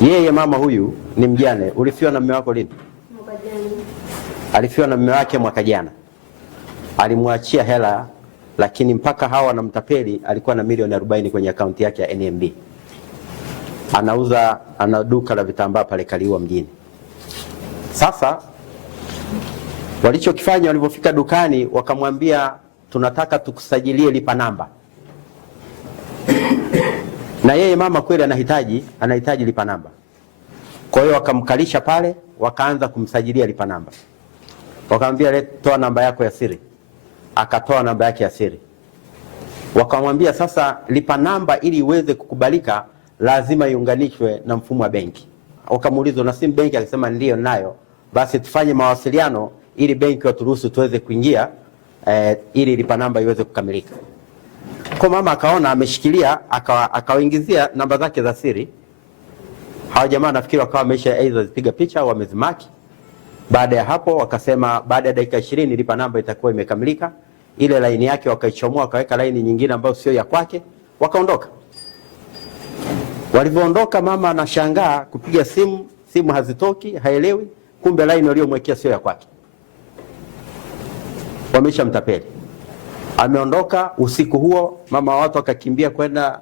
Yeye mama huyu ni mjane. Ulifiwa na mume wako lini? Mwaka jana. Alifiwa na mume wake mwaka jana. Alimwachia hela, lakini mpaka hawa wanamtapeli alikuwa na milioni 40 kwenye akaunti yake ya NMB. Ana duka la vitambaa pale Kaliua mjini. Sasa walichokifanya, walipofika dukani wakamwambia tunataka tukusajilie lipa namba. Na yeye mama kweli anahitaji lipa namba. Kwa hiyo wakamkalisha pale, wakaanza kumsajilia lipa namba. Wakamwambia toa namba yako ya siri. Akatoa namba yake ya siri. Wakamwambia sasa lipa namba ili iweze kukubalika lazima iunganishwe na mfumo wa benki. Wakamuuliza una simu benki? Akasema ndio nayo. Basi tufanye mawasiliano ili benki waturuhusu tuweze kuingia ili lipa namba iweze kukamilika. Kwa mama akaona ameshikilia, akawaingizia namba zake za siri. Hawa jamaa nafikiri wakawa wamesha aidha zipiga picha au wamezimaki. Baada ya hapo wakasema baada ya dakika 20 lipa namba itakuwa imekamilika. Ile laini yake wakaichomoa, wakaweka laini nyingine ambayo sio ya kwake, wakaondoka. Walivyoondoka mama anashangaa kupiga simu hazitoki, haelewi, kumbe laini waliomwekea sio ya kwake. Wameshamtapeli. Ameondoka usiku huo, mama watu akakimbia kwenda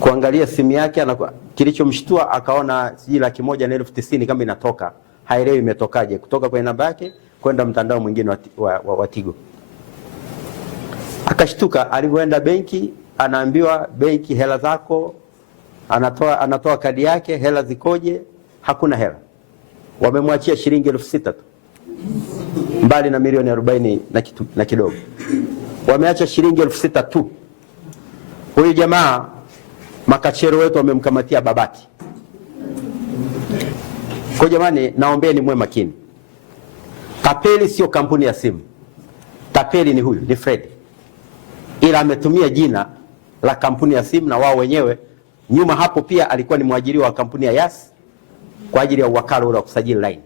kuangalia simu yake. Kilichomshtua akaona sijui 190,000 kama inatoka, haelewi imetokaje kutoka kwenye namba yake kwenda mtandao mwingine wa Tigo. Akashtuka. Alipoenda benki anaambiwa benki hela zako, anatoa kadi yake, hela zikoje? Hakuna hela. Wamemwachia shilingi 6,000 tu, mbali na milioni 40 na kidogo. Wameacha shilingi 6,000 tu. Huyu jamaa makachero wetu wamemkamatia Babati. Kwa jamani, naombeni muwe makini. Tapeli sio kampuni ya simu. Tapeli ni huyu, ni Fred. Ila ametumia jina la kampuni ya simu, na wao wenyewe nyuma hapo pia alikuwa ni mwajiri wa kampuni ya Yas kwa ajili ya uwakala ule wa kusajili line.